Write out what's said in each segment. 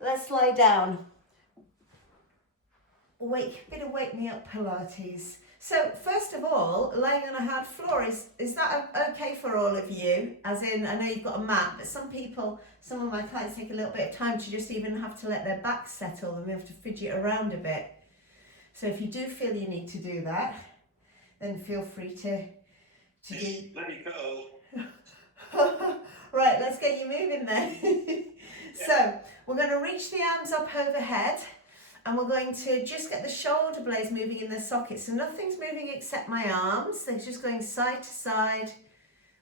Let's lie down. Bit of wake me up Pilates. So first of all, laying on a hard floor, is that okay for all of you? As in, I know you've got a mat, but some of my clients take a little bit of time to just even have to let their back settle and we have to fidget around a bit. So if you do feel you need to do that, then feel free to do. Let me go. Right, let's get you moving then. So we're going to reach the arms up overhead and we're going to just get the shoulder blades moving in the socket. So nothing's moving except my arms. They're just going side to side.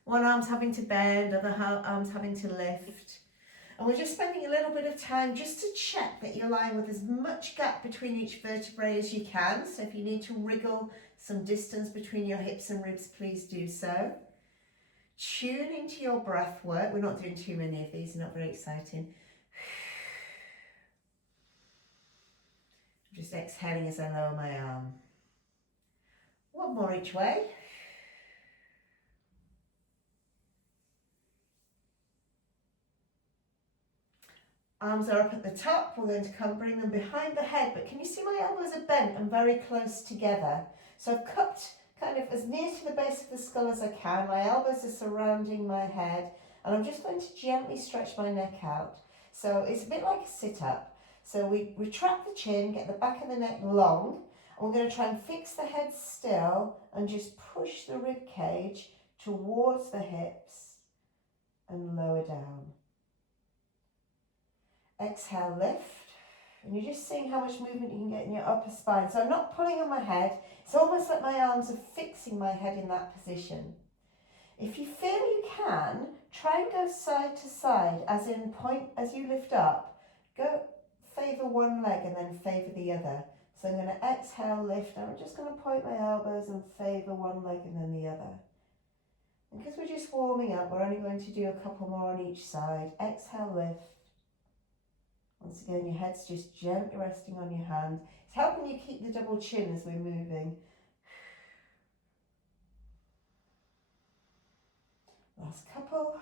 One arm's having to bend, other arm's having to lift. And we're just spending a little bit of time just to check that you're lying with as much gap between each vertebrae as you can. So if you need to wriggle some distance between your hips and ribs, please do so. Tune into your breath work. We're not doing too many of these, not very exciting. Just exhaling as I lower my arm. One more each way. Arms are up at the top. We're going to bring them behind the head, but can you see my elbows are bent and very close together? So I've cupped kind of as near to the base of the skull as I can. My elbows are surrounding my head, and I'm just going to gently stretch my neck out. So it's a bit like a sit-up. So we retract the chin, get the back of the neck long, and we're going to try and fix the head still and just push the rib cage towards the hips and lower down. Exhale, lift, and you're just seeing how much movement you can get in your upper spine. So I'm not pulling on my head, it's almost like my arms are fixing my head in that position. If you feel you can, try and go side to side, as in point, as you lift up, go favour one leg and then favour the other. So I'm going to exhale, lift, and I'm just going to point my elbows and favour one leg and then the other. And because we're just warming up, we're only going to do a couple more on each side. Exhale, lift. Once again, your head's just gently resting on your hand. It's helping you keep the double chin as we're moving. Last couple.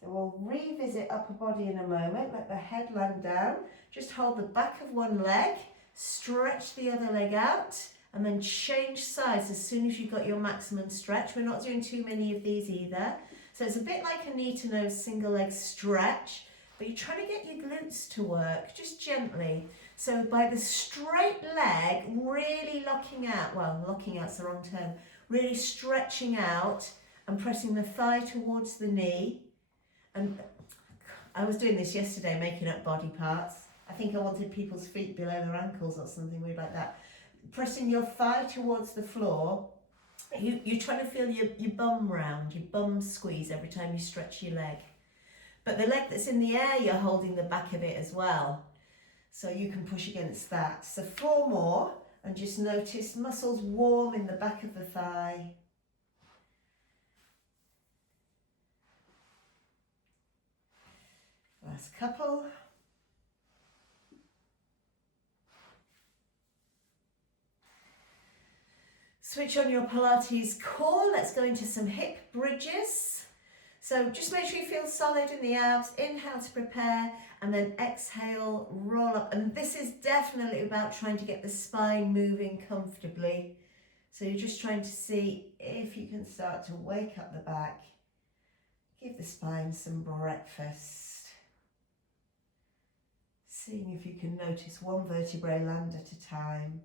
So we'll revisit upper body in a moment. Let the head land down. Just hold the back of one leg, stretch the other leg out, and then change sides as soon as you've got your maximum stretch. We're not doing too many of these either. So it's a bit like a knee to nose single leg stretch, but you're trying to get your glutes to work, just gently. So by the straight leg, really locking out's the wrong term, really stretching out and pressing the thigh towards the knee. And I was doing this yesterday, making up body parts. I think I wanted people's feet below their ankles or something weird like that. Pressing your thigh towards the floor, you're trying to feel your bum round, your bum squeeze every time you stretch your leg. But the leg that's in the air, you're holding the back of it as well. So you can push against that. So 4 more, and just notice muscles warm in the back of the thigh. Last couple. Switch on your Pilates core. Let's go into some hip bridges. So just make sure you feel solid in the abs. Inhale to prepare, and then exhale, roll up. And this is definitely about trying to get the spine moving comfortably. So you're just trying to see if you can start to wake up the back. Give the spine some breakfast. Seeing if you can notice one vertebrae land at a time.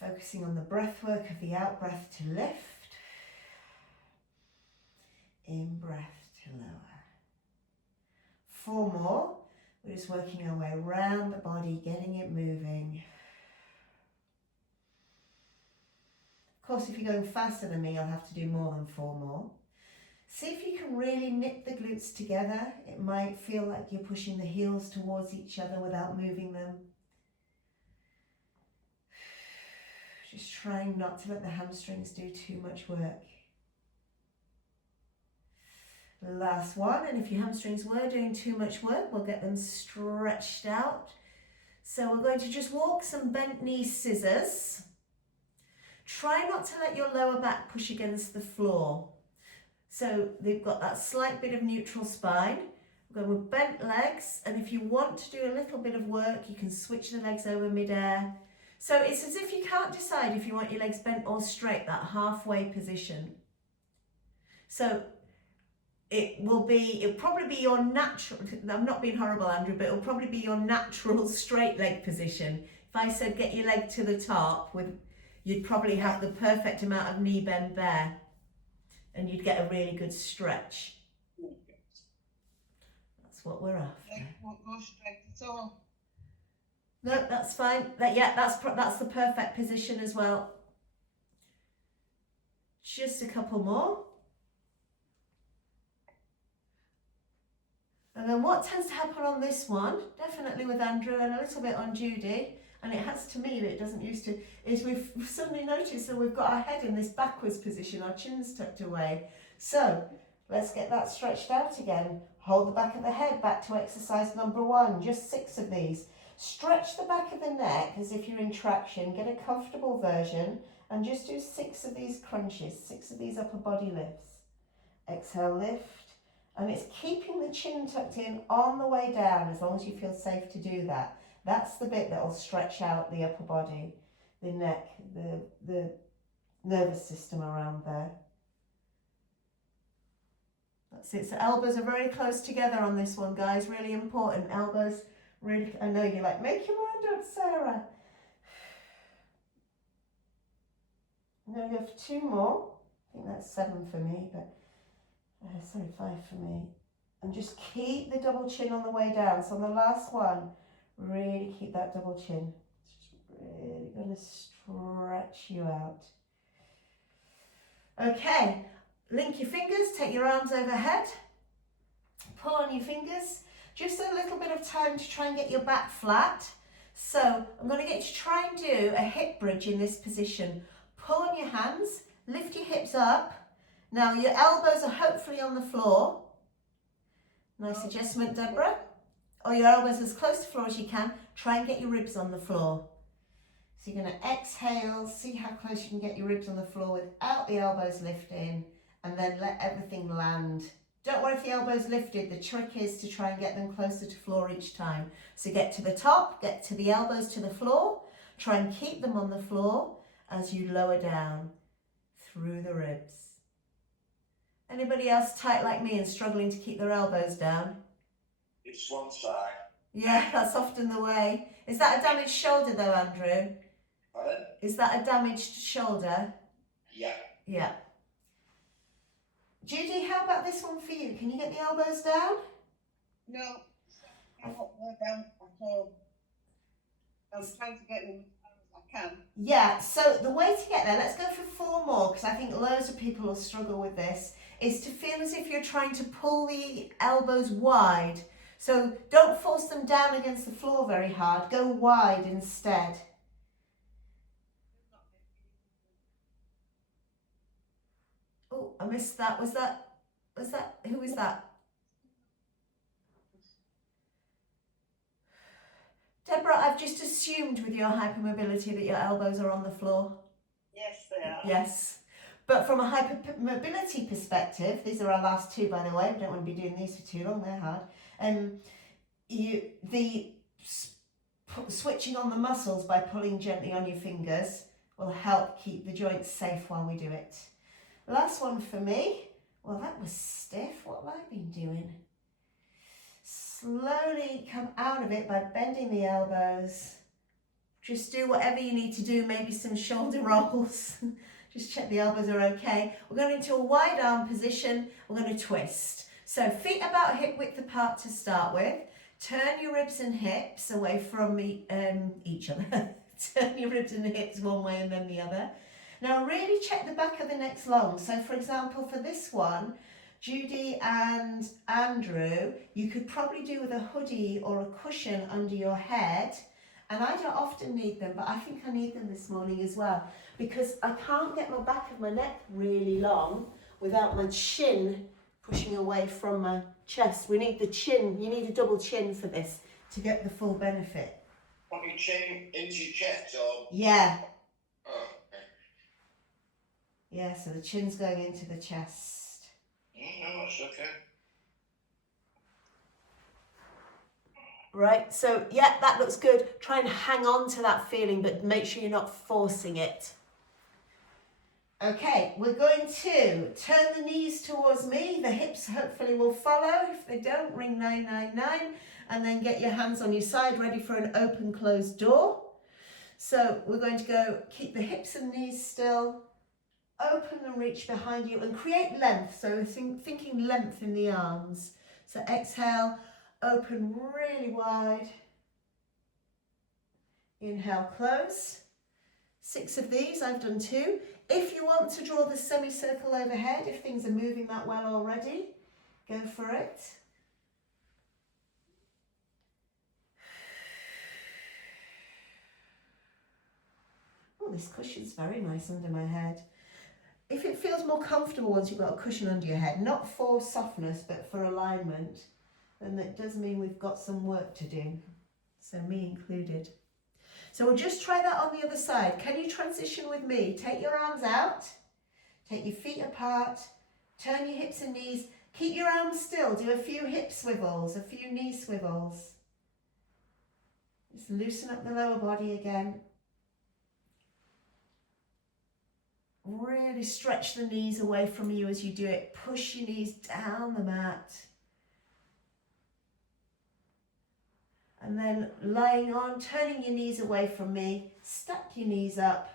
Focusing on the breath work of the out breath to lift, in breath to lower. 4 more. We're just working our way around the body, getting it moving. Of course, if you're going faster than me, I'll have to do more than 4 more. See if you can really knit the glutes together. It might feel like you're pushing the heels towards each other without moving them. Just trying not to let the hamstrings do too much work. Last one, and if your hamstrings were doing too much work, we'll get them stretched out. So we're going to just walk some bent knee scissors. Try not to let your lower back push against the floor. So they've got that slight bit of neutral spine. We're going with bent legs, and if you want to do a little bit of work, you can switch the legs over mid-air. So it's as if you can't decide if you want your legs bent or straight, that halfway position. So it'll probably be your natural, I'm not being horrible, Andrew, but it'll probably be your natural straight leg position. If I said get your leg to the top, you'd probably have the perfect amount of knee bend there, and you'd get a really good stretch. That's what we're after. No, that's fine. That's the perfect position as well. Just a couple more. And then what tends to happen on this one, definitely with Andrew and a little bit on Judy, and it has to me, but it doesn't used to, is we've suddenly noticed that we've got our head in this backwards position, our chin's tucked away. So let's get that stretched out again. Hold the back of the head back to exercise number 1, just 6 of these. Stretch the back of the neck as if you're in traction, get a comfortable version, and just do 6 of these crunches, 6 of these upper body lifts. Exhale, lift. And it's keeping the chin tucked in on the way down as long as you feel safe to do that. That's the bit that will stretch out the upper body, the neck, the nervous system around there. That's it. So elbows are very close together on this one, guys. Really important. Elbows really, I know you're like, make your mind up, Sarah. I'm going to go for 2 more. I think that's 7 for me, but sorry, 5 for me. And just keep the double chin on the way down. So on the last one, really keep that double chin. It's just really going to stretch you out. Okay, link your fingers, take your arms overhead, pull on your fingers. Just a little bit of time to try and get your back flat. So I'm going to get you to try and do a hip bridge in this position. Pull on your hands, lift your hips up. Now your elbows are hopefully on the floor. Nice adjustment, Deborah. Or your elbows as close to the floor as you can. Try and get your ribs on the floor. So you're going to exhale, see how close you can get your ribs on the floor without the elbows lifting, and then let everything land. Don't worry if the elbows lifted. The trick is to try and get them closer to floor each time. So get to the top, get to the elbows to the floor. Try and keep them on the floor as you lower down through the ribs. Anybody else tight like me and struggling to keep their elbows down? It's one side. Yeah, that's often the way. Is that a damaged shoulder though, Andrew? Pardon? Is that a damaged shoulder? Yeah. Yeah. Judy, how about this one for you? Can you get the elbows down? No, I'm not down at all. I'm trying to get them as far as I can. Yeah, so the way to get there, let's go for 4 more, because I think loads of people will struggle with this, is to feel as if you're trying to pull the elbows wide. So don't force them down against the floor very hard, go wide instead. Oh, I missed that. Was that, who was that? Deborah, I've just assumed with your hypermobility that your elbows are on the floor. Yes, they are. Yes. But from a hypermobility perspective, these are our last 2, by the way. We don't want to be doing these for too long, they're hard. Switching on the muscles by pulling gently on your fingers will help keep the joints safe while we do it. Last one for me. Well, that was stiff. What have I been doing? Slowly come out of it by bending the elbows. Just do whatever you need to do, maybe some shoulder rolls. Just check the elbows are okay. We're going into a wide arm position. We're going to twist. So feet about hip width apart to start with. Turn your ribs and hips away from each other. Turn your ribs and hips one way and then the other. Now really check the back of the neck's long. So for example, for this one, Judy and Andrew, you could probably do with a hoodie or a cushion under your head. And I don't often need them, but I think I need them this morning as well, because I can't get my back of my neck really long without my chin pushing away from my chest. We need the chin, you need a double chin for this to get the full benefit. Put your chin into your chest or? Yeah. Oh, okay. Yeah, so the chin's going into the chest. No, that's okay. Right, so yeah, that looks good. Try and hang on to that feeling, but make sure you're not forcing it. Okay, we're going to turn the knees towards me. The hips hopefully will follow. If they don't, ring 999 and then get your hands on your side ready for an open closed door. So we're going to go, keep the hips and knees still, open and reach behind you and create length. So thinking length in the arms. So exhale, open really wide. Inhale, close. 6 of these, I've done 2. If you want to draw the semicircle overhead, if things are moving that well already, go for it. Oh, this cushion's very nice under my head. If it feels more comfortable once you've got a cushion under your head, not for softness, but for alignment, then that does mean we've got some work to do. So me included. So we'll just try that on the other side. Can you transition with me? Take your arms out, take your feet apart, turn your hips and knees. Keep your arms still. Do a few hip swivels, a few knee swivels. Just loosen up the lower body again. Really stretch the knees away from you as you do it. Push your knees down the mat. And then lying on, turning your knees away from me. Stack your knees up.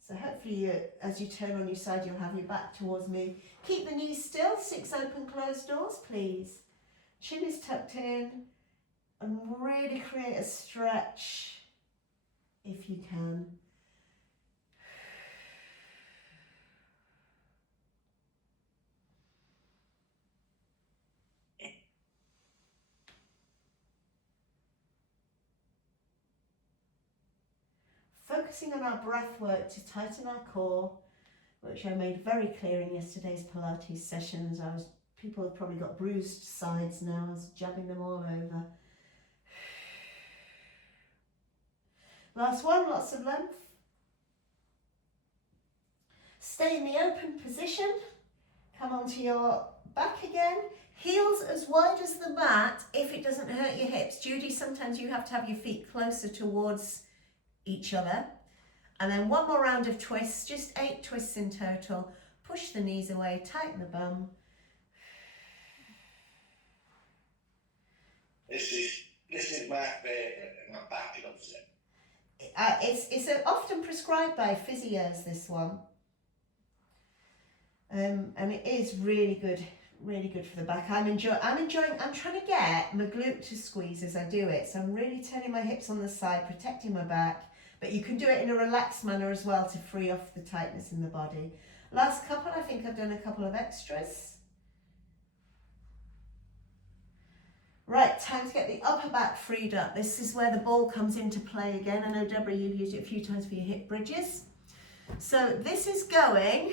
So hopefully as you turn on your side, you'll have your back towards me. Keep the knees still. 6 open closed doors, please. Chin is tucked in. And really create a stretch if you can. Focusing on our breath work to tighten our core, which I made very clear in yesterday's Pilates sessions. People have probably got bruised sides now. I was jabbing them all over. Last one, lots of length. Stay in the open position. Come onto your back again. Heels as wide as the mat if it doesn't hurt your hips. Judy, sometimes you have to have your feet closer towards each other. And then one more round of twists, just 8 twists in total. Push the knees away, tighten the bum. This is my favourite, and my back loves it. It's often prescribed by physios, this one. And it is really good for the back. I'm trying to get my glute to squeeze as I do it. So I'm really turning my hips on the side, protecting my back. But you can do it in a relaxed manner as well to free off the tightness in the body. Last couple, I think I've done a couple of extras. Right, time to get the upper back freed up. This is where the ball comes into play again. I know, Deborah, you've used it a few times for your hip bridges. So this is going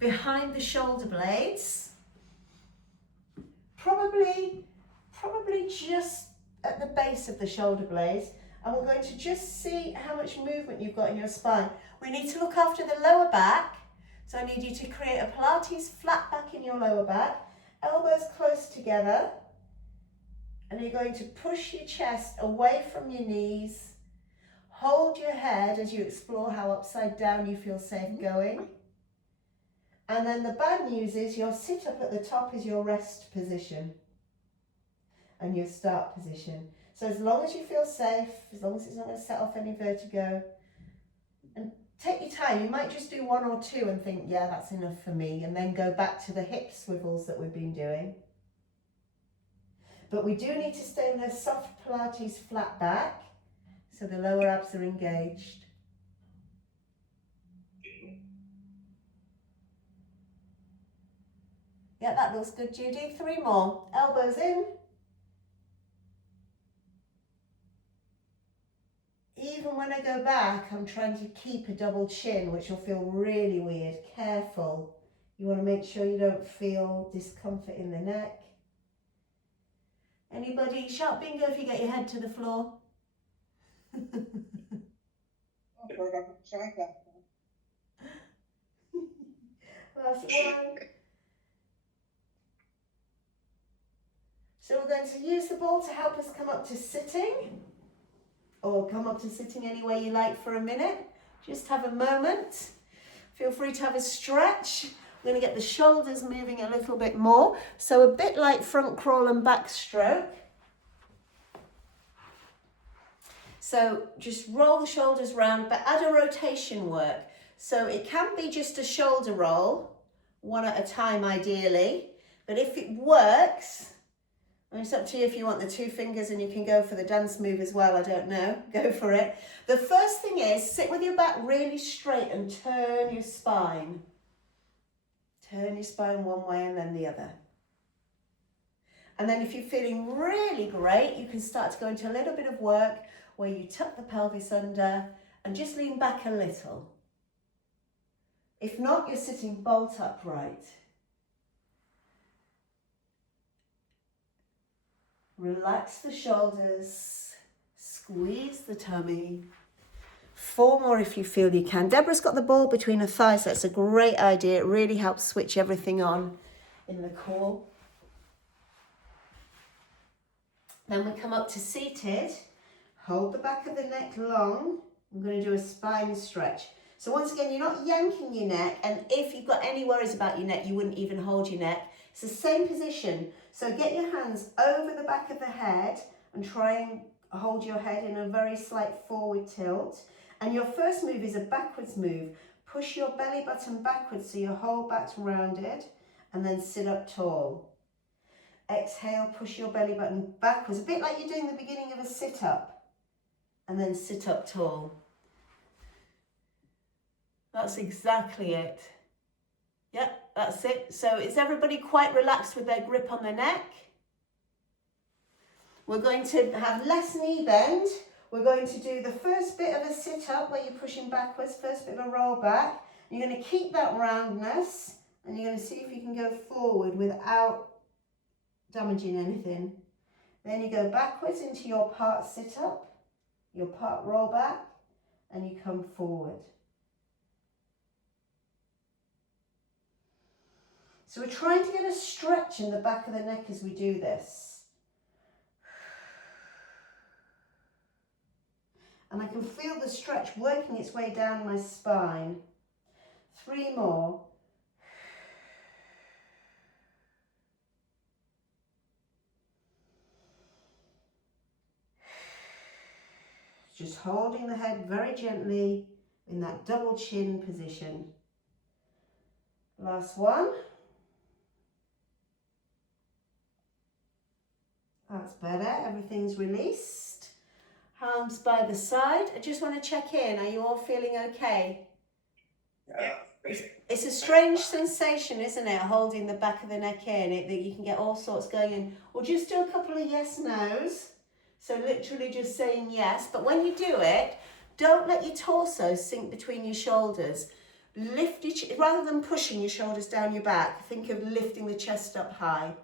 behind the shoulder blades. Probably just at the base of the shoulder blades. And we're going to just see how much movement you've got in your spine. We need to look after the lower back. So I need you to create a Pilates flat back in your lower back. Elbows close together. And you're going to push your chest away from your knees. Hold your head as you explore how upside down you feel safe going. And then the bad news is your sit up at the top is your rest position and your start position. So as long as you feel safe, as long as it's not going to set off any vertigo, and take your time. You might just do 1 or 2 and think, yeah, that's enough for me, and then go back to the hip swivels that we've been doing. But we do need to stay in a soft Pilates flat back, so the lower abs are engaged. Yeah, that looks good, Judy. 3 more. Elbows in. Even when I go back, I'm trying to keep a double chin, which will feel really weird. Careful. You want to make sure you don't feel discomfort in the neck. Anybody? Sharp bingo if you get your head to the floor. That's one. So we're going to use the ball to help us come up to sitting, or come up to sitting any way you like for a minute. Just have a moment. Feel free to have a stretch. We're going to get the shoulders moving a little bit more. So a bit like front crawl and backstroke. So just roll the shoulders round, but add a rotation work. So it can be just a shoulder roll, one at a time ideally. But if it works, and it's up to you if you want the 2 fingers, and you can go for the dance move as well, I don't know, go for it. The first thing is sit with your back really straight and turn your spine. Turn your spine one way and then the other. And then if you're feeling really great, you can start to go into a little bit of work where you tuck the pelvis under and just lean back a little. If not, you're sitting bolt upright. Relax the shoulders, squeeze the tummy. 4 more if you feel you can. Deborah's got the ball between her thighs. That's a great idea. It really helps switch everything on in the core. Then we come up to seated. Hold the back of the neck long. I'm going to do a spine stretch. So once again, you're not yanking your neck, and if you've got any worries about your neck, you wouldn't even hold your neck. It's the same position. So get your hands over the back of the head and try and hold your head in a very slight forward tilt. And your first move is a backwards move. Push your belly button backwards so your whole back's rounded, and then sit up tall. Exhale, push your belly button backwards, a bit like you're doing the beginning of a sit-up, and then sit up tall. That's exactly it. Yep, that's it. So is everybody quite relaxed with their grip on the neck? We're going to have less knee bend. We're going to do the first bit of a sit-up where you're pushing backwards, first bit of a roll back. You're going to keep that roundness, and you're going to see if you can go forward without damaging anything. Then you go backwards into your part sit-up, your part roll back, and you come forward. So we're trying to get a stretch in the back of the neck as we do this. And I can feel the stretch working its way down my spine. 3 more. Just holding the head very gently in that double chin position. Last one. That's better, everything's released. Hands by the side. I just want to check in. Are you all feeling okay? Yeah. It's a strange sensation, isn't it? Holding the back of the neck in, that you can get all sorts going in. We'll just do a couple of yes, no's. So literally just saying yes. But when you do it, don't let your torso sink between your shoulders. Lift your, rather than pushing your shoulders down your back, think of lifting the chest up high.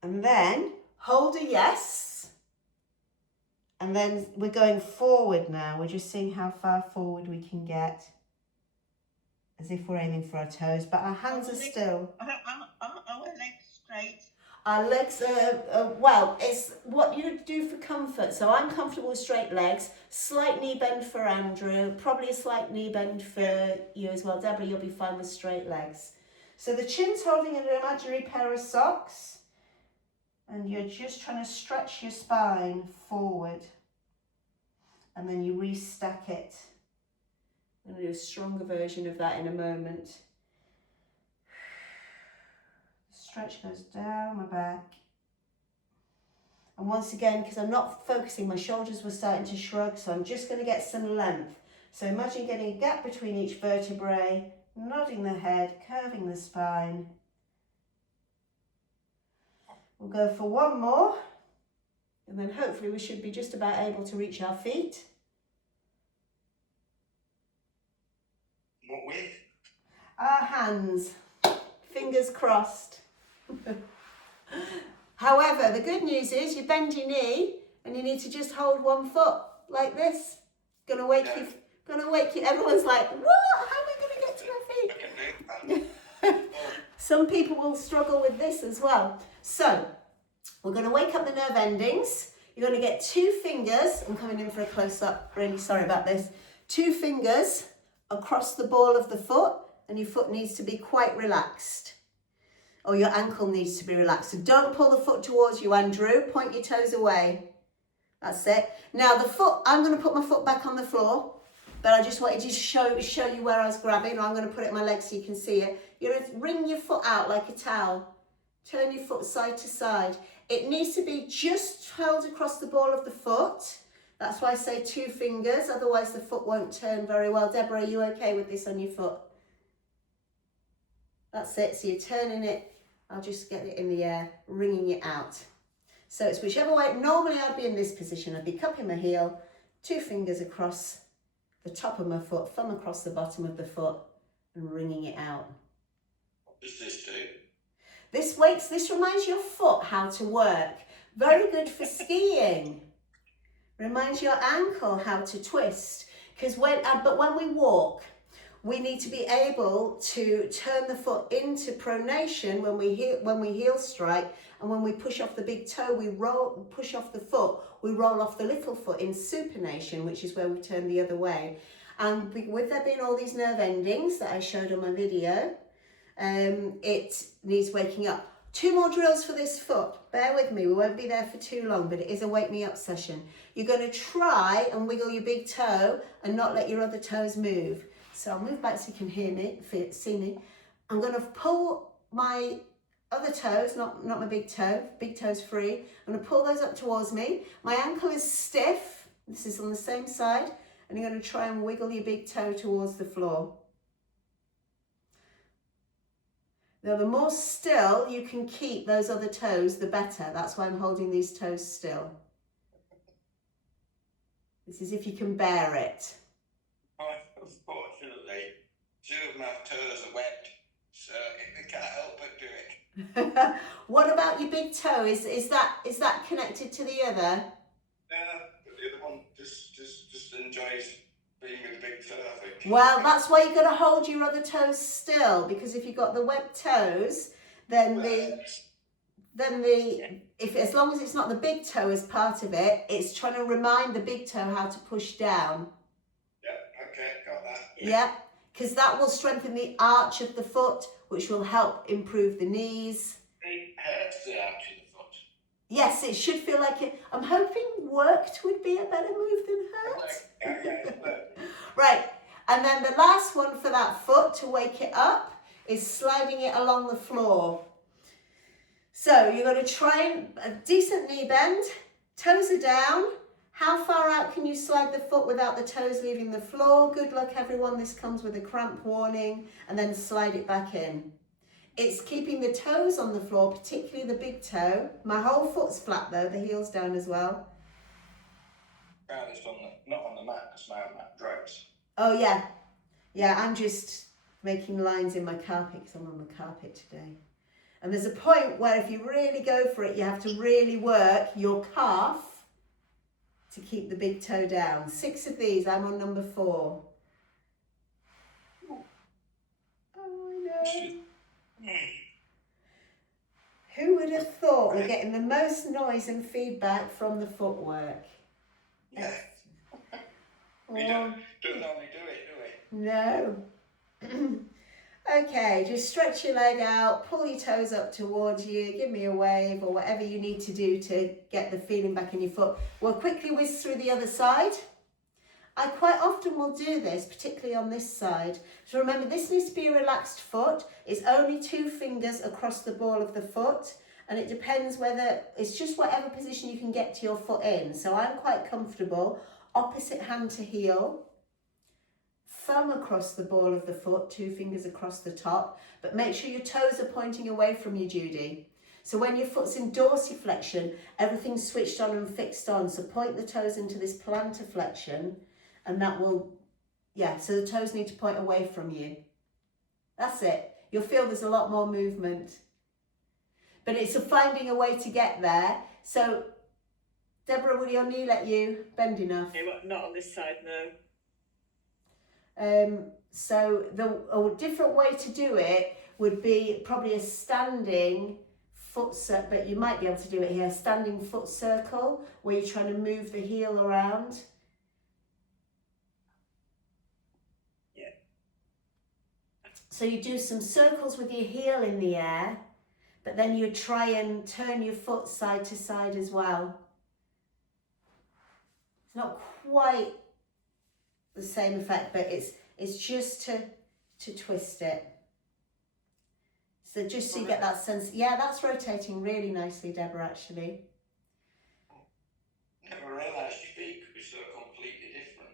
And then hold a yes. And then we're going forward now. We're just seeing how far forward we can get. As if we're aiming for our toes, but our hands are still. Our legs straight. Our legs are, well, it's what you do for comfort. So I'm comfortable with straight legs. Slight knee bend for Andrew. Probably a slight knee bend for you as well. Deborah, you'll be fine with straight legs. So the chin's holding an imaginary pair of socks. And you're just trying to stretch your spine forward. And then you restack it. I'm going to do a stronger version of that in a moment. The stretch goes down my back. And once again, because I'm not focusing, my shoulders were starting to shrug, so I'm just going to get some length. So imagine getting a gap between each vertebrae, nodding the head, curving the spine. We'll go for 1 more, and then hopefully we should be just about able to reach our feet. What with? Our hands, fingers crossed. However, the good news is you bend your knee and you need to just hold 1 foot like this. Gonna wake you. Everyone's like, what? How am I gonna get to my feet? Some people will struggle with this as well. So we're going to wake up the nerve endings. You're going to get 2 fingers. I'm coming in for a close-up. Really sorry about this. 2 fingers across the ball of the foot, and your foot needs to be quite relaxed. Or your ankle needs to be relaxed. So don't pull the foot towards you, Andrew. Point your toes away. That's it. Now the foot, I'm going to put my foot back on the floor. But I just wanted to show you where I was grabbing. I'm going to put it on my leg so you can see it. You're going to wring your foot out like a towel. Turn your foot side to side. It needs to be just held across the ball of the foot. That's why I say 2 fingers, otherwise the foot won't turn very well. Deborah, are you okay with this on your foot? That's it, so you're turning it. I'll just get it in the air, wringing it out. So it's whichever way. Normally I'd be in this position. I'd be cupping my heel, 2 fingers across the top of my foot, thumb across the bottom of the foot, and wringing it out. What does this do? This reminds your foot how to work. Very good for skiing. Reminds your ankle how to twist. But when we walk, we need to be able to turn the foot into pronation when we heel strike, and when we push off the big toe, push off the foot, we roll off the little foot in supination, which is where we turn the other way. And with there being all these nerve endings that I showed on my video, it needs waking up. 2 more drills for this foot. Bear with me, we won't be there for too long, but it is a wake me up session. You're going to try and wiggle your big toe and not let your other toes move. So I'll move back so you can see me. I'm going to pull my other toes, not my big toe's free. I'm going to pull those up towards me. My ankle is stiff. This is on the same side. And you're going to try and wiggle your big toe towards the floor. Now, the more still you can keep those other toes, the better. That's why I'm holding these toes still. This is if you can bear it. Unfortunately, 2 of my toes are webbed, so I can't help but do it. What about your big toe? Is that connected to the other? No, but the other one just enjoys being with the big toe, I think. Well, that's why you've got to hold your other toes still, because if you've got the webbed toes, then as long as it's not the big toe as part of it, it's trying to remind the big toe how to push down. Yeah, okay, got that. Yeah, because that will strengthen the arch of the foot, which will help improve the knees. It hurts the arch of the foot. Yes, it should feel like it. I'm hoping worked would be a better move than hurt. Yeah. Right, and then the last one for that foot to wake it up is sliding it along the floor. So you're going to try a decent knee bend, toes are down. How far out can you slide the foot without the toes leaving the floor? Good luck, everyone. This comes with a cramp warning, and then slide it back in. It's keeping the toes on the floor, particularly the big toe. My whole foot's flat though, the heel's down as well. It's not on the mat, because my mat drags. Oh yeah. Yeah, I'm just making lines in my carpet because I'm on the carpet today. And there's a point where if you really go for it, you have to really work your calf to keep the big toe down. 6 of these, I'm on number 4. Oh, I know. Who would have thought we're getting the most noise and feedback from the footwork? Yeah. We don't normally do it, do we? No. Okay, just stretch your leg out, pull your toes up towards you, give me a wave or whatever you need to do to get the feeling back in your foot. We'll quickly whiz through the other side. I quite often will do this, particularly on this side. So remember, this needs to be a relaxed foot. It's only 2 fingers across the ball of the foot, and it depends whether, it's just whatever position you can get to your foot in. So I'm quite comfortable, opposite hand to heel. Thumb across the ball of the foot, 2 fingers across the top, but make sure your toes are pointing away from you, Judy. So when your foot's in dorsiflexion, everything's switched on and fixed on. So point the toes into this plantar flexion, and that will, so the toes need to point away from you. That's it. You'll feel there's a lot more movement. But it's finding a way to get there. So, Deborah, will your knee let you bend enough? Not on this side, no. So a different way to do it would be probably a standing foot circle, but you might be able to do it here, standing foot circle, where you're trying to move the heel around. Yeah. So you do some circles with your heel in the air, but then you try and turn your foot side to side as well. It's not quite the same effect, but it's just to twist it. So just so you get that sense. Yeah, that's rotating really nicely, Deborah, actually. Never realised your feet could be so completely different.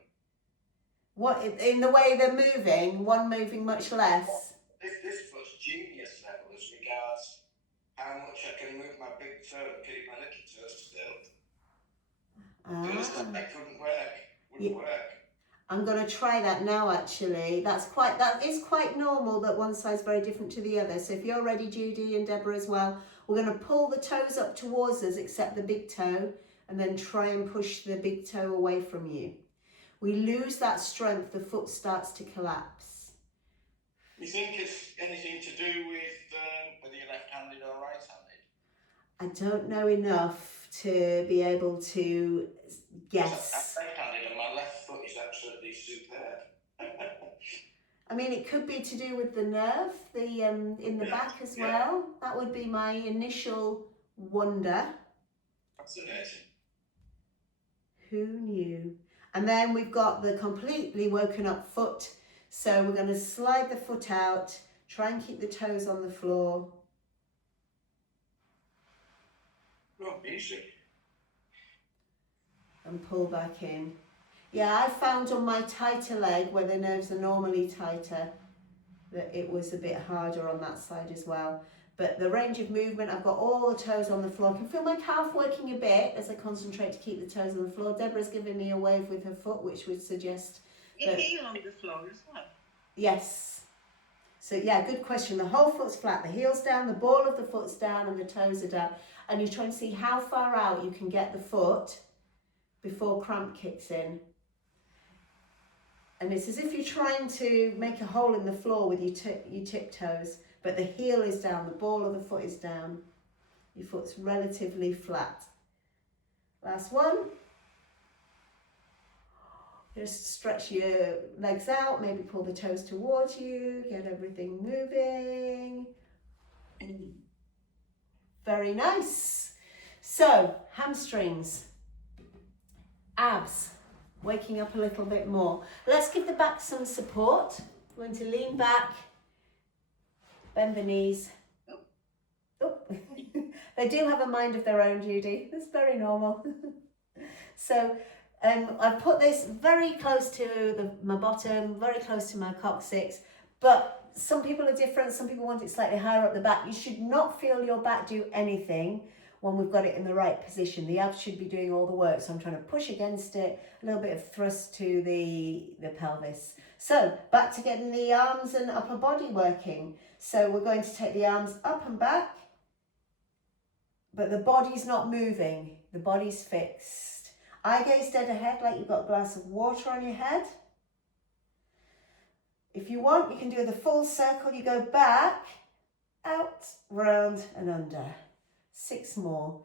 What, in the way they're moving, one moving much less? This foot's genius level as regards how much I can move my big toe and keep my little toe still. So this like wouldn't work. I'm going to try that now, actually. That is quite normal that one side's very different to the other. So if you're ready, Judy and Deborah as well, we're going to pull the toes up towards us, except the big toe, and then try and push the big toe away from you. We lose that strength, the foot starts to collapse. You think it's anything to do with whether you're left-handed or right-handed? I don't know enough to be able to guess. I'm left-handed and my left foot is absolutely superb. I mean, it could be to do with the nerve, in the back as well. That would be my initial wonder. Fascinating. Who knew? And then we've got the completely woken up foot. So we're going to slide the foot out, try and keep the toes on the floor. Oh, music. And pull back in. Yeah, I found on my tighter leg, where the nerves are normally tighter, that it was a bit harder on that side as well. But the range of movement, I've got all the toes on the floor. I can feel my calf working a bit as I concentrate to keep the toes on the floor. Deborah's giving me a wave with her foot, which would suggest Your heel on the floor as well? yes. So yeah, good question. The whole foot's flat, the heel's down, the ball of the foot's down, and the toes are down. And you're trying to see how far out you can get the foot before cramp kicks in. And it's as if you're trying to make a hole in the floor with your tiptoes, but the heel is down, the ball of the foot is down. Your foot's relatively flat. Last one. Just stretch your legs out, maybe pull the toes towards you, get everything moving. Very nice. So, hamstrings, abs, waking up a little bit more. Let's give the back some support. We're going to lean back, bend the knees. Oh. They do have a mind of their own, Judy. That's very normal. So I've put this very close to my bottom, very close to my coccyx, but some people are different. Some people want it slightly higher up the back. You should not feel your back do anything when we've got it in the right position. The abs should be doing all the work. So I'm trying to push against it, a little bit of thrust to the pelvis. So back to getting the arms and upper body working. So we're going to take the arms up and back, but the body's not moving. The body's fixed. Eye gaze dead ahead, like you've got a glass of water on your head. If you want, you can do the full circle. You go back, out, round and under. 6 more.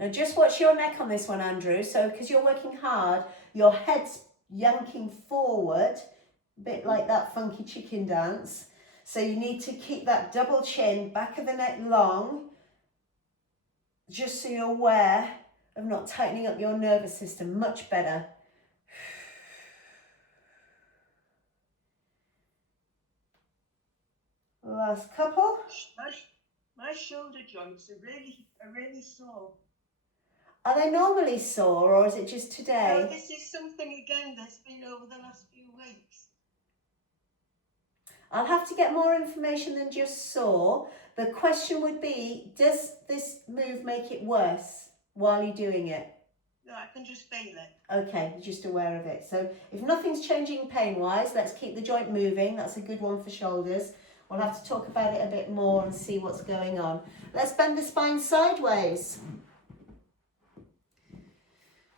Now just watch your neck on this one, Andrew. So because you're working hard, your head's yanking forward, a bit like that funky chicken dance. So you need to keep that double chin, back of the neck long, just so you're aware of not tightening up your nervous system. Much better. Last couple. My shoulder joints are really sore. Are they normally sore, or is it just today? No, this is something again that's been over the last few weeks. I'll have to get more information than just sore. The question would be, does this move make it worse while you're doing it? No, I can just feel it. Okay, you're just aware of it. So if nothing's changing pain-wise, let's keep the joint moving. That's a good one for shoulders. We'll have to talk about it a bit more and see what's going on. Let's bend the spine sideways.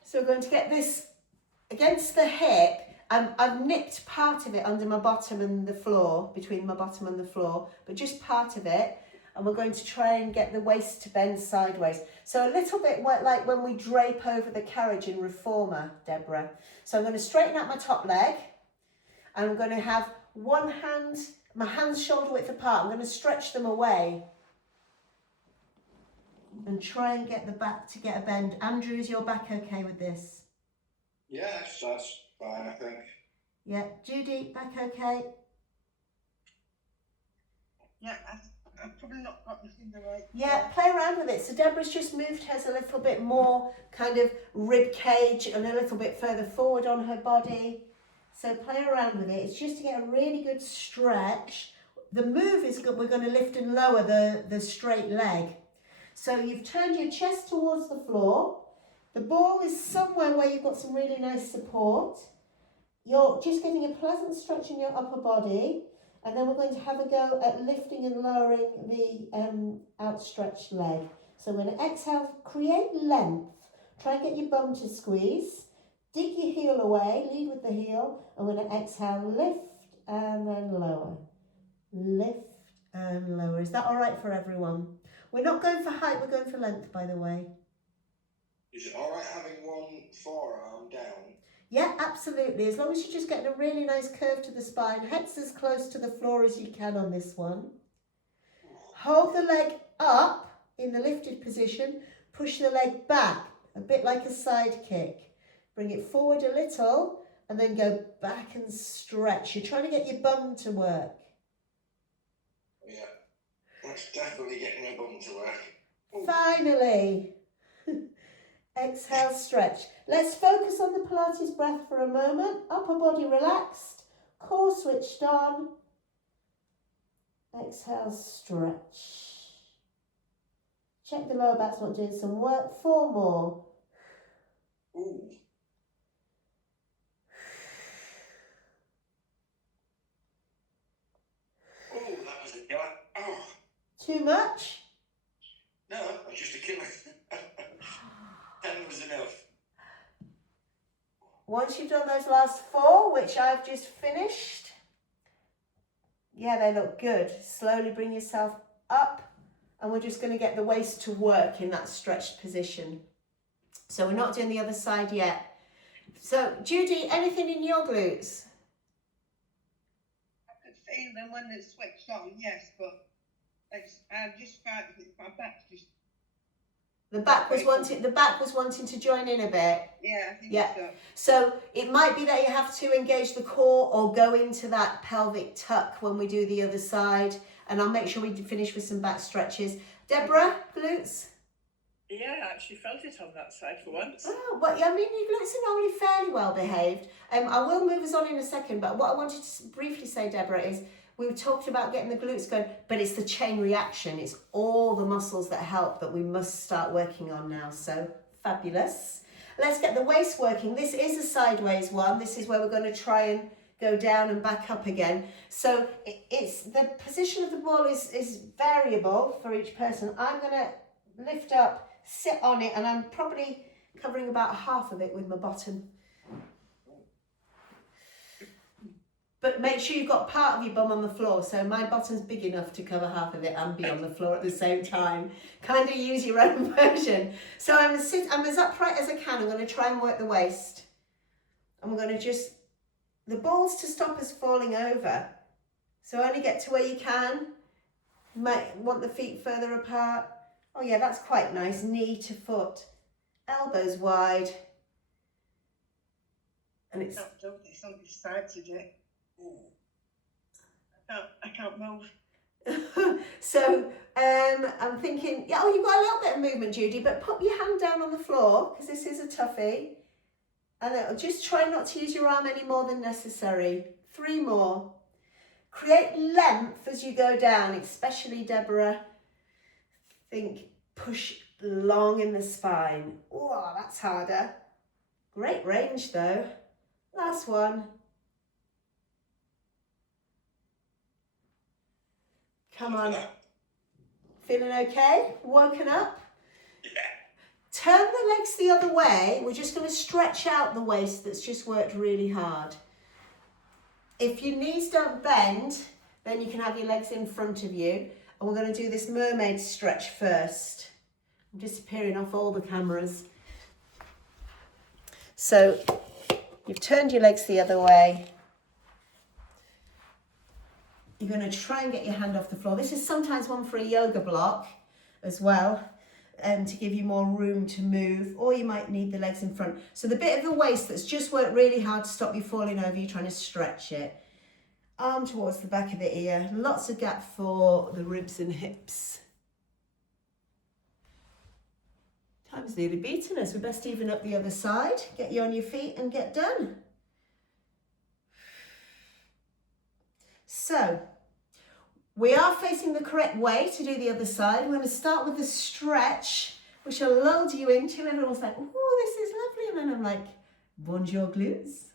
So we're going to get this against the hip. I've nipped part of it under my bottom and the floor, between my bottom and the floor, but just part of it. And we're going to try and get the waist to bend sideways. So a little bit like when we drape over the carriage in Reformer, Deborah. So I'm going to straighten out my top leg. And I'm going to have one hand, my hands shoulder width apart. I'm going to stretch them away. And try and get the back to get a bend. Andrew, is your back okay with this? Yeah, that's fine, I think. Yeah. Judy, back okay? Yeah, I've probably not got this in the right. Yeah, play around with it. So Deborah's just moved hers a little bit more kind of rib cage and a little bit further forward on her body. So play around with it. It's just to get a really good stretch. The move is good. We're going to lift and lower the straight leg. So you've turned your chest towards the floor. The ball is somewhere where you've got some really nice support. You're just getting a pleasant stretch in your upper body. And then we're going to have a go at lifting and lowering the outstretched leg. So we're going to exhale, create length. Try and get your bum to squeeze. Dig your heel away, lead with the heel. And we're going to exhale, lift and then lower. Lift and lower. Is that all right for everyone? We're not going for height, we're going for length, by the way. Is it all right having one forearm down? Yeah, absolutely. As long as you're just getting a really nice curve to the spine, head's as close to the floor as you can on this one. Hold the leg up in the lifted position. Push the leg back, a bit like a side kick. Bring it forward a little and then go back and stretch. You're trying to get your bum to work. Yeah, that's definitely getting my bum to work. Ooh. Finally. Exhale, stretch. Let's focus on the Pilates breath for a moment. Upper body relaxed, core switched on. Exhale, stretch. Check the lower back's not doing some work. 4 more. Ooh. Oh, that was a killer. Oh. Too much? No, that was just a killer. 10 was enough. Once you've done those last 4, which I've just finished, yeah, they look good. Slowly bring yourself up, and we're just going to get the waist to work in that stretched position. So we're not doing the other side yet. So, Judy, anything in your glutes? I could feel them when they switched on, yes, but I just found my back's just. The back was wanting to join in a bit. Yeah, I think so. So it might be that you have to engage the core or go into that pelvic tuck when we do the other side. And I'll make sure we finish with some back stretches. Deborah, glutes? Yeah, I actually felt it on that side for once. Oh, well, I mean, your glutes are normally fairly well behaved. I will move us on in a second, but what I wanted to briefly say, Deborah, is we talked about getting the glutes going, but it's the chain reaction. It's all the muscles that help that we must start working on now. So fabulous. Let's get the waist working. This is a sideways one. This is where we're going to try and go down and back up again. So it's the position of the ball is variable for each person. I'm going to lift up, sit on it, and I'm probably covering about half of it with my bottom. But make sure you've got part of your bum on the floor. So my bottom's big enough to cover half of it and be on the floor at the same time. Kind of use your own version. So I'm as upright as I can. I'm going to try and work the waist. And we're going to just, the ball's to stop us falling over. So only get to where you can. You might want the feet further apart. Oh yeah, that's quite nice. Knee to foot. Elbows wide. And it's... I've done this on this side today. I can't move. So I'm thinking, yeah, oh, you've got a little bit of movement, Judy, but put your hand down on the floor because this is a toughie. And just try not to use your arm any more than necessary. 3 more. Create length as you go down, especially Deborah. Think push long in the spine. Oh, that's harder. Great range though. Last one. Come on. Feeling okay? Woken up? Yeah. Turn the legs the other way. We're just going to stretch out the waist that's just worked really hard. If your knees don't bend, then you can have your legs in front of you. And we're going to do this mermaid stretch first. I'm disappearing off all the cameras. So you've turned your legs the other way. You're going to try and get your hand off the floor. This is sometimes one for a yoga block as well, to give you more room to move, or you might need the legs in front. So the bit of the waist that's just worked really hard to stop you falling over, you're trying to stretch it. Arm towards the back of the ear. Lots of gap for the ribs and hips. Time's nearly beaten us. We best even up the other side. Get you on your feet and get done. So, we are facing the correct way to do the other side. We're going to start with the stretch, which I'll lull you into. Everyone's like, oh, this is lovely. And then I'm like, bonjour glutes.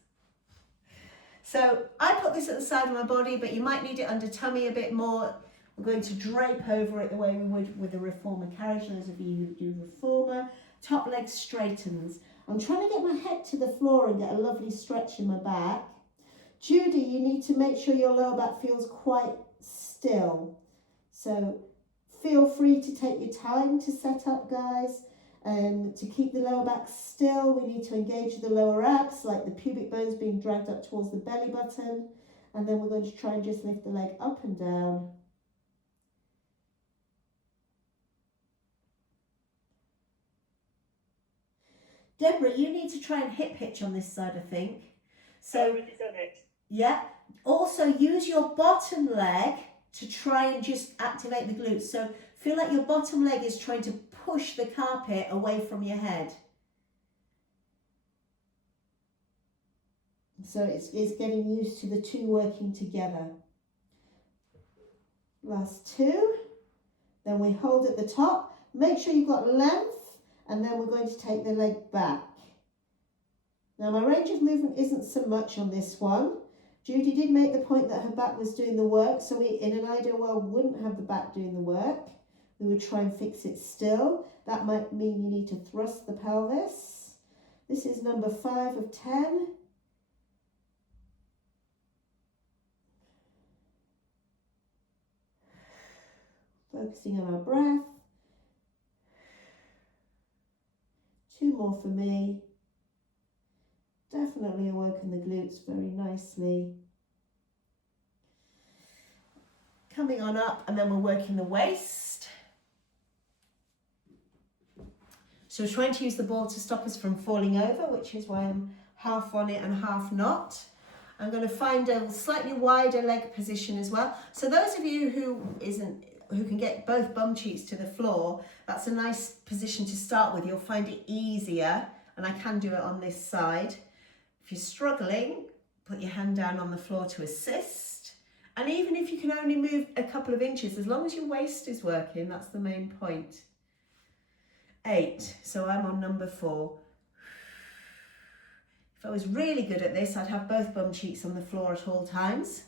So I put this at the side of my body, but you might need it under tummy a bit more. We're going to drape over it the way we would with a reformer carriage. Those of you who do reformer, top leg straightens. I'm trying to get my head to the floor and get a lovely stretch in my back. Judy, you need to make sure your lower back feels quite still. So feel free to take your time to set up, guys. To keep the lower back still, we need to engage the lower abs, like the pubic bones being dragged up towards the belly button. And then we're going to try and just lift the leg up and down. Deborah, you need to try and hip hitch on this side, I think. So, I've already done it. yeah. Also, use your bottom leg to try and just activate the glutes. So, feel like your bottom leg is trying to push the carpet away from your head. So, it's getting used to the two working together. Last two. Then we hold at the top. Make sure you've got length. And then we're going to take the leg back. Now my range of movement isn't so much on this one. Judy did make the point that her back was doing the work, so we, in an ideal world, wouldn't have the back doing the work. We would try and fix it still. That might mean you need to thrust the pelvis. This is number 5 of 10. Focusing on our breath. 2 more for me. Definitely awoken the glutes very nicely. Coming on up, and then we're working the waist. So we're trying to use the ball to stop us from falling over, which is why I'm half on it and half not. I'm going to find a slightly wider leg position as well. So those of you who can get both bum cheeks to the floor, that's a nice position to start with. You'll find it easier, and I can do it on this side. If you're struggling, put your hand down on the floor to assist. And even if you can only move a couple of inches, as long as your waist is working, that's the main point. 8, so I'm on number 4. If I was really good at this, I'd have both bum cheeks on the floor at all times.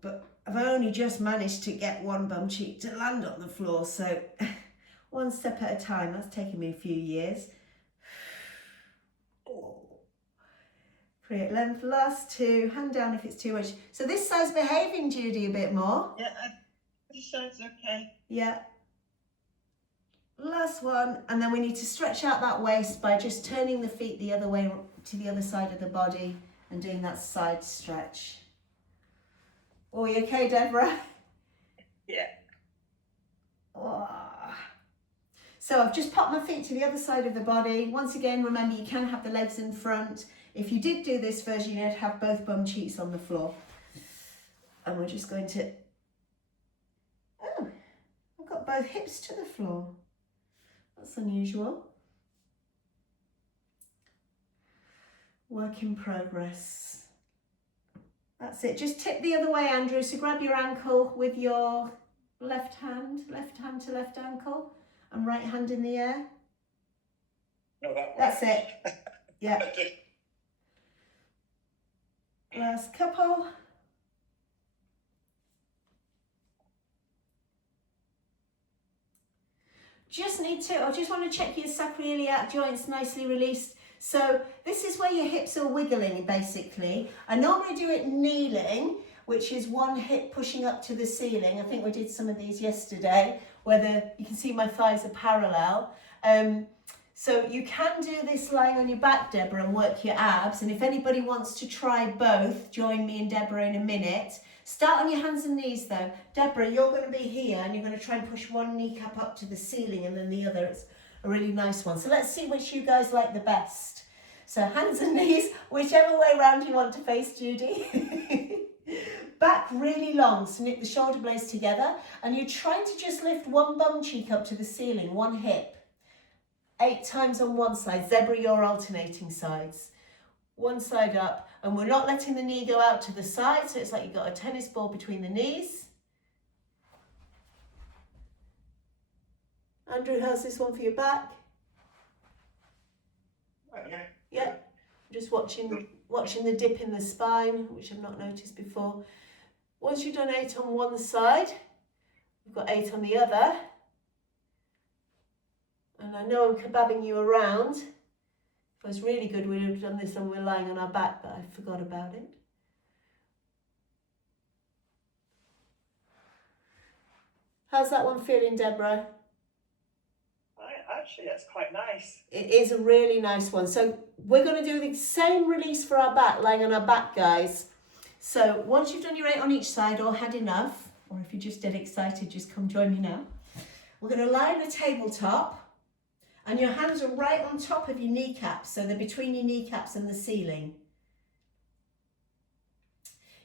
But I've only just managed to get one bum cheek to land on the floor, so one step at a time. That's taken me a few years. Create length, last 2, hand down if it's too much. So this side's behaving, Judy, a bit more. Yeah, this side's okay. Yeah. Last one, and then we need to stretch out that waist by just turning the feet the other way to the other side of the body and doing that side stretch. Oh, you okay, Deborah? Yeah. Oh. So I've just popped my feet to the other side of the body. Once again, remember you can have the legs in front. If you did do this version, you'd have both bum cheeks on the floor. And we're just going to... Oh, I've got both hips to the floor. That's unusual. Work in progress. That's it. Just tip the other way, Andrew. So grab your ankle with your left hand to left ankle, and right hand in the air. No, that That's works. it. Yeah. Last couple. just want to check your sacroiliac joints nicely released. So this is where your hips are wiggling basically. I normally do it kneeling, which is one hip pushing up to the ceiling. I think we did some of these yesterday, where you can see my thighs are parallel. So you can do this lying on your back, Deborah, and work your abs. And if anybody wants to try both, join me and Deborah in a minute. Start on your hands and knees though. Deborah, you're going to be here and you're going to try and push one kneecap up to the ceiling and then the other. It's a really nice one. So let's see which you guys like the best. So hands and knees, whichever way around you want to face, Judy. Back really long, so knit the shoulder blades together. And you're trying to just lift one bum cheek up to the ceiling, one hip. 8 times on one side. Zebra, you're alternating sides. One side up, and we're not letting the knee go out to the side, so it's like you've got a tennis ball between the knees. Andrew, how's this one for your back? Yeah. Yeah, just watching the dip in the spine, which I've not noticed before. Once you've done 8 on one side, we've got 8 on the other. And I know I'm kebabbing you around. If I was really good, we'd have done this when we're lying on our back, but I forgot about it. How's that one feeling, Deborah? Actually, that's quite nice. It is a really nice one. So we're going to do the same release for our back, lying on our back, guys. So once you've done your 8 on each side or had enough, or if you're just dead excited, just come join me now. We're going to lie on the tabletop. And your hands are right on top of your kneecaps, so they're between your kneecaps and the ceiling.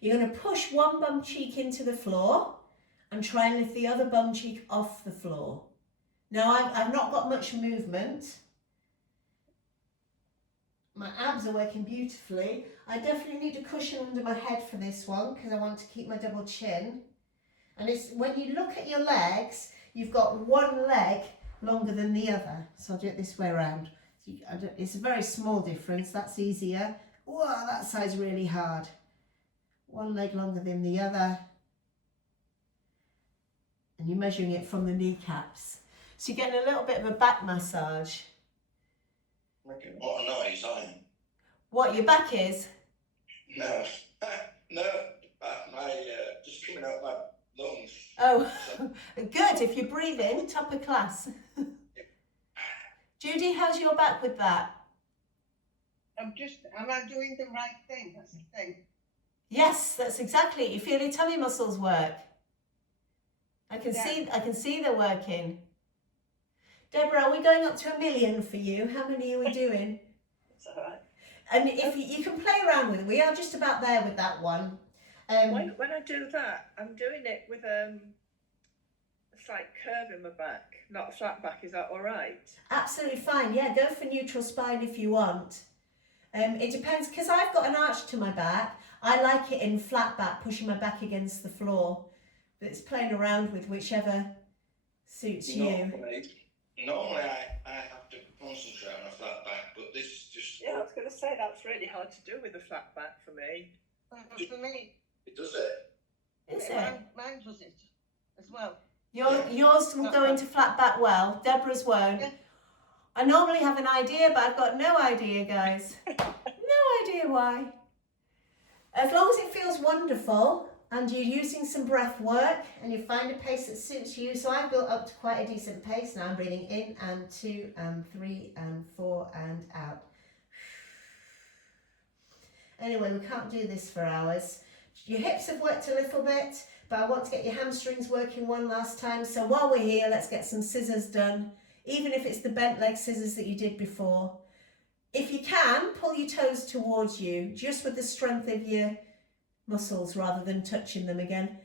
You're going to push one bum cheek into the floor and try and lift the other bum cheek off the floor. Now, I've not got much movement. My abs are working beautifully. I definitely need a cushion under my head for this one because I want to keep my double chin. And it's when you look at your legs, you've got one leg longer than the other. So I'll do it this way around. It's a very small difference. That's easier. Whoa, that side's really hard. One leg longer than the other. And you're measuring it from the kneecaps. So you're getting a little bit of a back massage. Okay. What a noise, aren't you? What, your back is? No. No. My just coming out my lungs. Oh, good. If you're breathing, top of class. Judy, how's your back with that? Am I doing the right thing? That's the thing. Yes, that's exactly it. You feel your tummy muscles work. I can see they're working. Deborah, are we going up to 1 million for you? How many are we doing? It's all right. And if you can play around with it, we are just about there with that one. When I do that, I'm doing it with a slight curve in my back, not a flat back. Is that all right? Absolutely fine. Yeah, go for neutral spine if you want. It depends, because I've got an arch to my back. I like it in flat back, pushing my back against the floor. But it's playing around with whichever suits you. Normally I have to concentrate on a flat back, but this just... Yeah, I was going to say that's really hard to do with a flat back for me. For me, It does it. Is it? mine does it as well. Yours will go into flat back well. Deborah's won't. Yeah. I normally have an idea, but I've got no idea, guys. No idea why. As long as it feels wonderful and you're using some breath work and you find a pace that suits you. So I've built up to quite a decent pace now. I'm breathing in and 2 and 3 and 4 and out. Anyway, we can't do this for hours. Your hips have worked a little bit, but I want to get your hamstrings working one last time. So while we're here, let's get some scissors done. Even if it's the bent leg scissors that you did before. If you can, pull your toes towards you, just with the strength of your muscles rather than touching them again.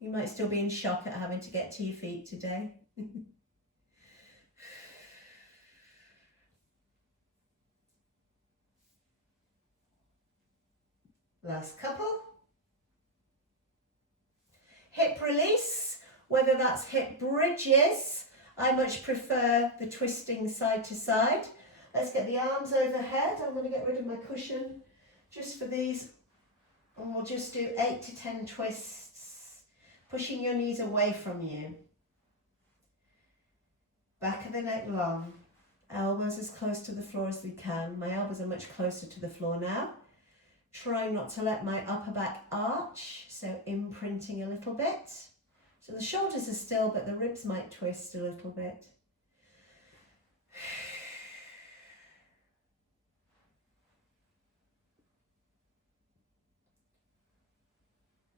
You might still be in shock at having to get to your feet today. Last couple. Hip release, whether that's hip bridges. I much prefer the twisting side to side. Let's get the arms overhead. I'm going to get rid of my cushion just for these. And we'll just do 8 to 10 twists, pushing your knees away from you. Back of the neck long. Elbows as close to the floor as we can. My elbows are much closer to the floor now. Try not to let my upper back arch, so imprinting a little bit. So the shoulders are still, but the ribs might twist a little bit.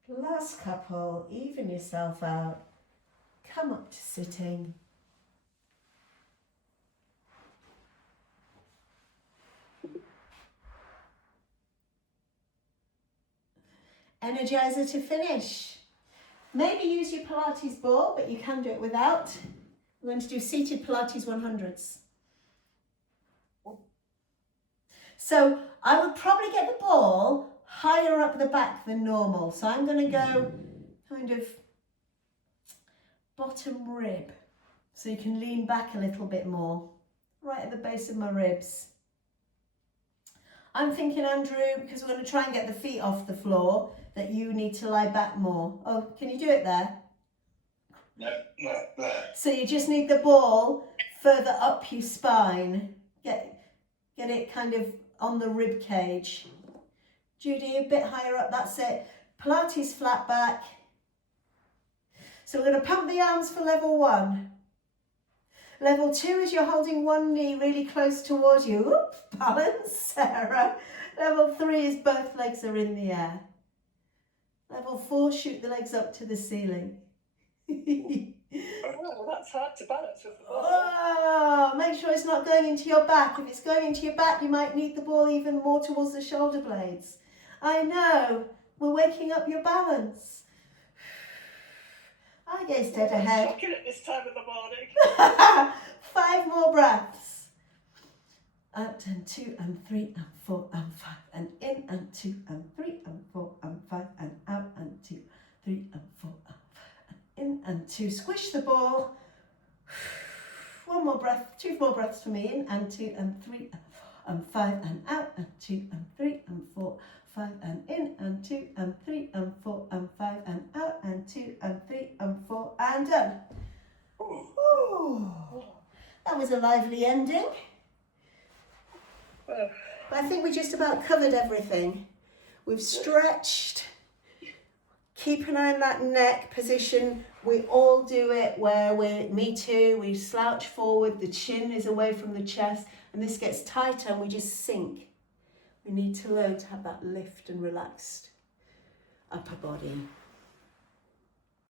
Last couple, even yourself out. Come up to sitting. Energizer to finish. Maybe use your Pilates ball, but you can do it without. We're going to do seated Pilates 100s. So I would probably get the ball higher up the back than normal. So I'm going to go kind of bottom rib. So you can lean back a little bit more, right at the base of my ribs. I'm thinking, Andrew, because we're going to try and get the feet off the floor, that you need to lie back more. Oh, can you do it there? No, there. So you just need the ball further up your spine. Get it kind of on the rib cage. Judy, a bit higher up, that's it. Pilates flat back. So we're going to pump the arms for level 1. Level 2 is you're holding one knee really close towards you. Oop, balance, Sarah. Level 3 is both legs are in the air. Level 4, shoot the legs up to the ceiling. Oh, that's hard to balance with the ball. Oh, make sure it's not going into your back. If it's going into your back, you might need the ball even more towards the shoulder blades. I know, we're waking up your balance. I gaze dead ahead. Shocking at this time of the morning. 5 more breaths. Out and 2 and 3 and 4 and 5 and in and 2 and 3 and 4 and 5 and out and 2, 3 and 4 and 5 and in and 2. Squish the ball. 1 more breath, 2 more breaths for me. In and 2 and 3 and 4 and 5 and out and 2 and 3 and 4, 5 and in and 2 and 3 and 4 and 5 and out and 2 and 3 and 4 and done. Ooh, that was a lively ending. Well, But I think we just about covered everything. We've stretched. Keep an eye on that neck position. We all do it where me too, we slouch forward, the chin is away from the chest, and this gets tighter and we just sink. We need to learn to have that lift and relaxed upper body.